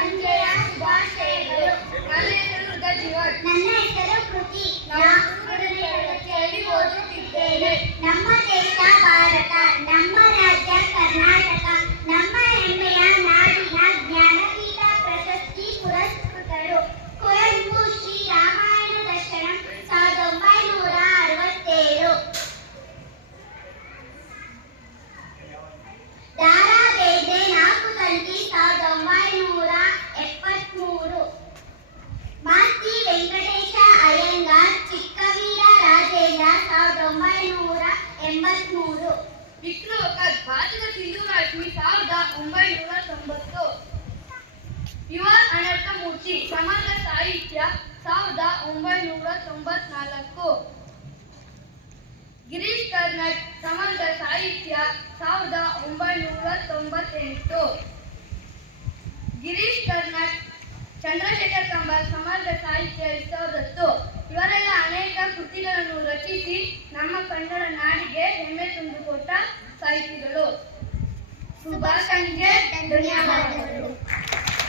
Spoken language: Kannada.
ಸಂಜೆಯ ಶುಭಾಶಯಗಳು. ನನ್ನ ಹೆಸರು ರುದ್ರಜೀವನ್. ನನ್ನ ಹೆಸರು ಕೃತಿ. ನಾನು 3ನೇ ತರಗತಿಯಲ್ಲಿ ಓದುತ್ತಿದ್ದೇನೆ. ನಮ್ಮ ದೇಶ ಭಾರತ, ನಮ್ಮ ರಾಜ್ಯ ಕರ್ನಾಟಕ, ನಮ್ಮ ಹೆಮ್ಮೆಯ ನಾಡಿನ ಜ್ಞಾನಪೀಠ ಪ್ರಶಸ್ತಿ ಪುರಸ್ಕೃತರು ಕುವೆಂಪು. ಶ್ರೀ ರಾಮಾಯಣ ದರ್ಶನಂ 1967. ದಾರಾ ಬೇಂದ್ರೆ 4 ತಂತಿ 1973. ಮಾಸ್ತಿ ವೆಂಕಟೇಶ ಅಯ್ಯಂಗಾರ್ ಚಿಕ್ಕವೀರ ರಾಜೇಂದ್ರ 1983. ವಿಕ್ರಮಕರ್ ಭಾರತದ ಸಿಂಧು ರಾಜ್ಮಿ 1990. ಯುವ ಅನಂತಮೂರ್ತಿ ಸಮಾಜ ಸಾಹಿತ್ಯ 1994. ಗಿರೀಶ್ ಕರ್ನಾಡ್ ಸಮಾಜ ಸಾಹಿತ್ಯ 1998. ಗಿರೀಶ್ ಕರ್ನಾಡ್ ಚಂದ್ರಶೇಖರ್ ಕಂಬಾರ್ ಸಮಾಜ ಸಾಹಿತ್ಯ 2010. ಇವರೆಲ್ಲ ಅನೇಕ ಕೃತಿಗಳನ್ನು ರಚಿಸಿ ನಮ್ಮ ಕನ್ನಡ ನಾಡಿಗೆ ಹೆಮ್ಮೆ ತಂದುಕೊಟ್ಟ ಸಾಹಿತಿಗಳು. ಶುಭ ಸಂಜೆ. ಧನ್ಯವಾದಗಳು.